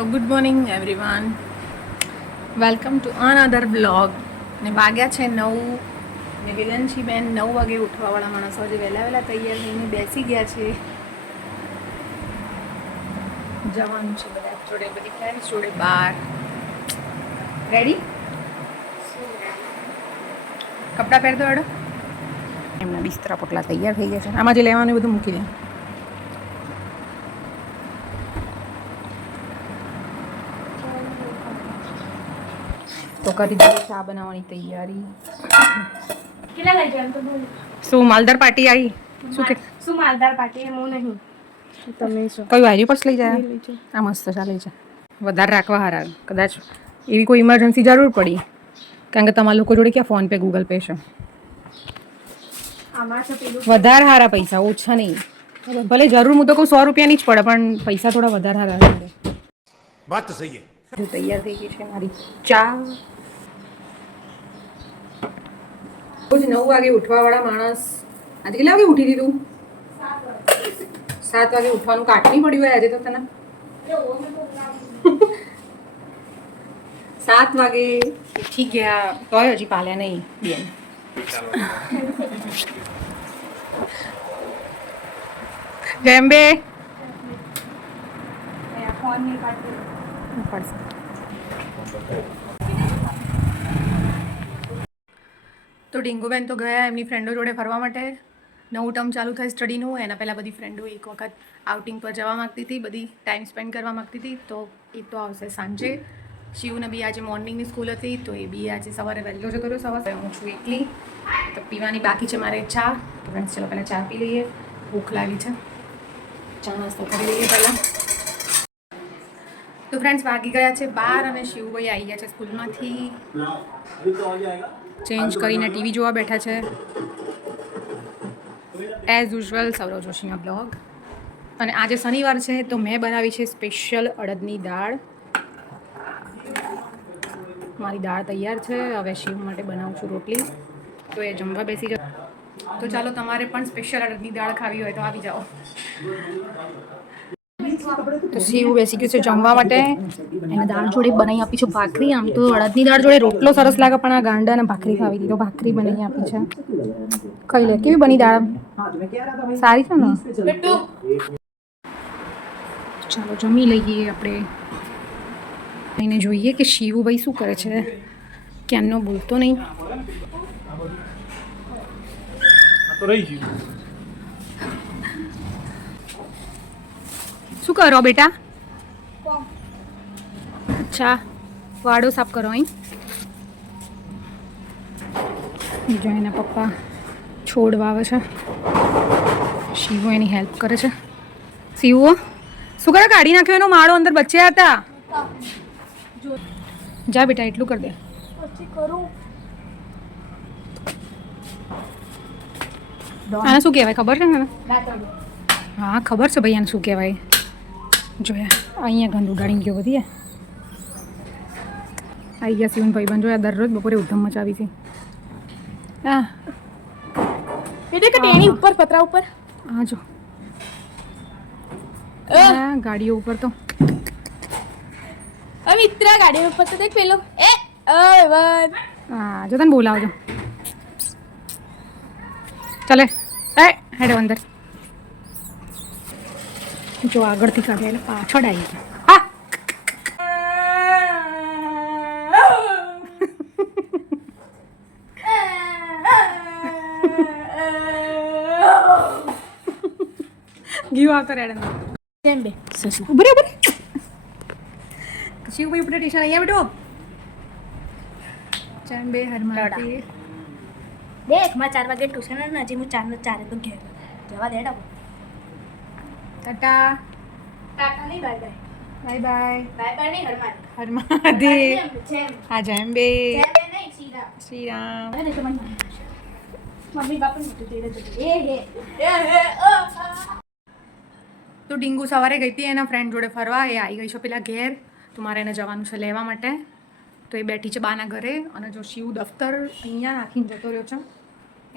So good morning everyone welcome to another blog ને વાગ્યા છે નવ. ને વિલનશી બેન નવ વાગે ઉઠવાવાળા માણસો આજે વહેલા વહેલા તૈયાર થઈને બેસી ગયા છે. જવાનું છે બધા જોડે, બધી ફ્રેન્ડ્સ જોડે બહાર. રેડી કપડાં પહેરતો એડો એમના બિસ્તરા પોટલા તૈયાર થઈ ગયા છે. આમાં જે લેવાનું બધું મૂકી દે. કરી દીધી ચા બનાવવાની તૈયારી. કેટલા લઈ જાય શું માલદાર પાર્ટી આવી? શું કે? શું માલદાર પાર્ટી? હું નહીં. તમે છો. કયું આર્યું પર્સ લઈ જાય? આ મસ્ત ચા લઈ જાય વધારે રાખવા હારા કદાચ એવી કોઈ ઇમરજન્સી જરૂર પડી. કારણ કે તમારા લોકો જોડે ક્યાં ફોન પે ગૂગલ પે છે? વધારે હારા પૈસા ઓછા નહીં. ભલે જરૂર હું તો કહું સો રૂપિયાની જ પડે પણ પૈસા થોડા વધારે હારા વાત તો સહી તૈયાર થઈ ગઈ છે મારી ચા. રોજ નવ વાગે ઉઠવાવાળા માણસ આજે કેટલા વાગે ઉઠી દીધું? સાત વાગે ઉઠવાનું કાટની પડ્યું હોય આજે તો તને? સાત વાગે ઉઠી ગયા તોય હજી પાલ્યા નહીં બેન. જેમ બે. ફોન નહીં કાઢતો તો ડિંગુબેન તો ગયા એમની ફ્રેન્ડો જોડે ફરવા માટે. નવું ટર્મ ચાલુ થાય સ્ટડીનું એના પહેલાં બધી ફ્રેન્ડો એક વખત આઉટિંગ પર જવા માગતી હતી, બધી ટાઈમ સ્પેન્ડ કરવા માગતી હતી. તો એ તો આવશે સાંજે. શિવને બી આજે મોર્નિંગની સ્કૂલ હતી, તો એ બી આજે સવારે વહેલો જતો રહ્યો સવારે હું છું એકલી. તો પીવાની બાકી છે મારે ચા. તો ફ્રેન્ડ્સ ચલો પહેલાં ચા પી લઈએ. ભૂખ લાગી છે. ચા નાસ્તો કરી લઈએ પહેલાં. તો ફ્રેન્ડ્સ વાગી ગયા છે બાર અને શિવભાઈ આવી ગયા છે સ્કૂલમાંથી. ચેન્જ કરીને ટીવી જોવા બેઠા છે. એઝ યુઝ્યુઅલ સૌરવ જોશીના બ્લોગ અને આજે શનિવાર છે તો મેં બનાવી છે સ્પેશિયલ અડદની દાળ. મારી દાળ તૈયાર છે. હવે શિવ માટે બનાવું છું રોટલી. તો એ જમવા બેસી જાઓ. તો ચાલો તમારે પણ સ્પેશિયલ અડદની દાળ ખાવી હોય તો આવી જાઓ. તો સીવું બેસી ગયું છે જમવા માટે. એને દાળ જોડે બનાવી આપી છું ભાખરી. આમ તો અડદની દાળ જોડે રોટલો સરસ લાગે, પણ આ ગાંડા અને ભાખરી ખાવી દીધો. ભાખરી બનાવી આપી છે. કઈ લે. કેવી બની દાળ? સારી છે ને? ચાલો, જમી લઈએ આપણે. એને જોઈએ કે શિવુભાઈ શું કરે છે. ક્યાંનો બોલતો નહીં. રહી ગયું. શું કરો બેટા? અચ્છા વાડો સાફ કરો અહીં. બીજો એના પપ્પા છોડ વાવે છે. શિવો એની હેલ્પ કરે છે. શિવો શું કરે? કાઢી નાખ્યો એનો માળો અંદર બચ્યા હતા? જા. બેટા એટલું કરી દે. આને શું કહેવાય? ખબર છે ને હા ખબર છે ભાઈ આને શું કહેવાય. જોયા અહીંયા ગંદ ઉગાડી ગયો બધી આવી ગયા સિવન ભાઈ બંધ જોયા દરરોજ બપોરે ઉધમ મચાવી છે. હા એટલે કે તેની ઉપર પતરા ઉપર. હા જો. ગાડીઓ ઉપર તો. અ મિત્ર ગાડી ઉપર તો દેખ પેલો. એ ઓય વન. હા જો તને બોલાવજો. ચાલે. એ હેડો અંદર. જો આગળથી કાઢે એટલે પાછળ આવી ગયા ગયું આવતો રેડ અંદર. કેમ બે? ઉભરે ઉભરે શિવભાઈ ઉપર ટેશન અહીંયા બેઠો. ચાલ બે હરમાતી દેખ મારે ચાર વાગે ટ્યુશન જ નથી, હું ચાર ચારે તો ઘેર. જવા દે ડાબો ટાટા. ટાટા નહીં bye bye. Bye bye. Bye bye નહીં હરમાન. હરમાદે. જેમ. હા જેમ બે. શ્રી રામ અરે તો મને મમ્મી બાપા મોટું જોઈ રહ્યું એ હે એ હે ઓ તો ડીંગુ સવારે ગઈ હતી એના ફ્રેન્ડ જોડે ફરવા. એ આવી ગઈ છે પેલા ઘેર. તો મારે એને જવાનું છે લેવા માટે. તો એ બેઠી છે બાના ઘરે અને જો શિવ દફતર અહીંયા રાખીને જતો રહ્યો છે.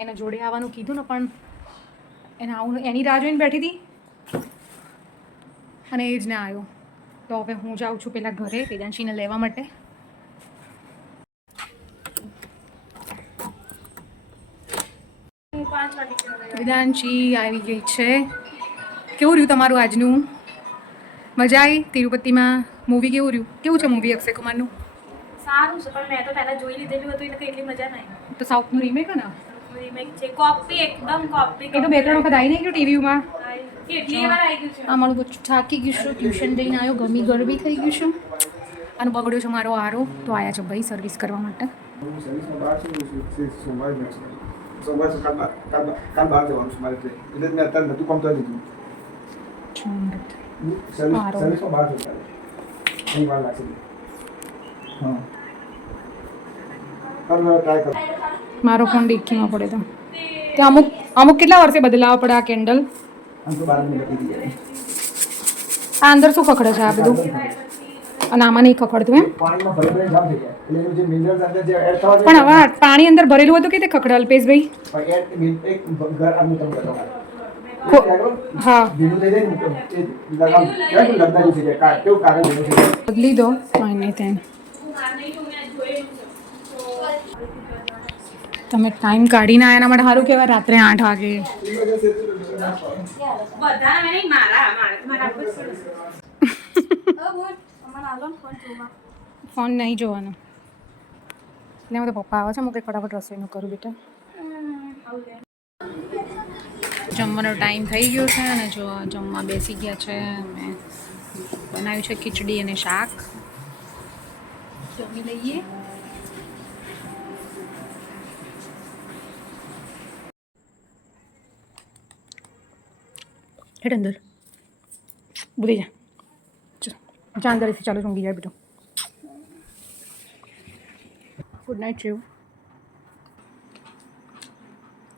એને જોડે આવવાનું કીધું ને પણ એને આવું એની રાહ જોઈને બેઠી હતી. અને એ જ ના આવ્યો તો હવે હું જાઉં છું પેલા ઘરે વેદાંશીને લેવા માટે. વેદાંશી આવી ગઈ છે. કેવું રહ્યું તમારું આજનું? મજા આવી તિરુપતિમાં? મૂવી કેવું રહ્યું? કેવું છે મૂવી અક્ષય કુમારનું? સારું છે પણ મેં તો પહેલાં જોઈ લીધેલું હતું એટલે એટલી મજા નહીં. તો સાઉથનું રીમેક ને? રીમેક છે કોપી એકદમ કોપી એ તો બે ત્રણ વખત આવી નહીં ગયું ટીવીમાં? કેટલી વાર આવી ગયું છે? આ મારું બધું થાકી ગયું છું ટ્યુશન જઈને આવ્યો ગમી ગરબી થઈ ગયું છું. અને બગડ્યો છે મારો આરો તો આવ્યા છે ભાઈ સર્વિસ કરવા માટે. મારે ફોન ડિક્કીમાં પડે તો. ત્યાં અમુક અમુક કેટલા વર્ષે બદલાવવા પડે આ કેન્ડલ આ અંદર શું ખખડે છે આ બધું? અને આમાં નહીં ખખડતું એમ? પણ હવે પાણી અંદર ભરેલું હતું કે તે ખખડે અલ્પેશભાઈ? હા બદલી દો નહીં જાય ને એ લગામ કેવું કે લગદારી થઈ જાય કા- કેવું કાગળ ભીનું થઈ જાય બદલી દો કાંઈ નહીં તેને તમે ટાઈમ કાઢીને આવ્યા એના માટે સારું કહેવાય રાત્રે આઠ વાગે. તો ફોન ફોન નહીં જોવાનો. ને બધા પપ્પા આવે છે હું કંઈક ફટાફટ રસોઈનું કરું બેટા. જમવાનો ટાઈમ થઈ ગયો છે અને જો જમવા બેસી ગયા છે મેં બનાવ્યું છે ખીચડી અને શાક. જમી લઈએ. હેઠ અંદર બુધી જા ચલ જા અંદરથી ચાલો ઊંઘી જાય બેટું ગુડ નાઇટ શિવ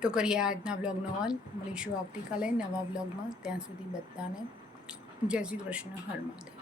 તો કરીએ આજના બ્લોગનો ઓલ મળીશું આવતીકાલે નવા બ્લોગમાં ત્યાં સુધી બધાને જય શ્રી કૃષ્ણ. હર મહાદેવ.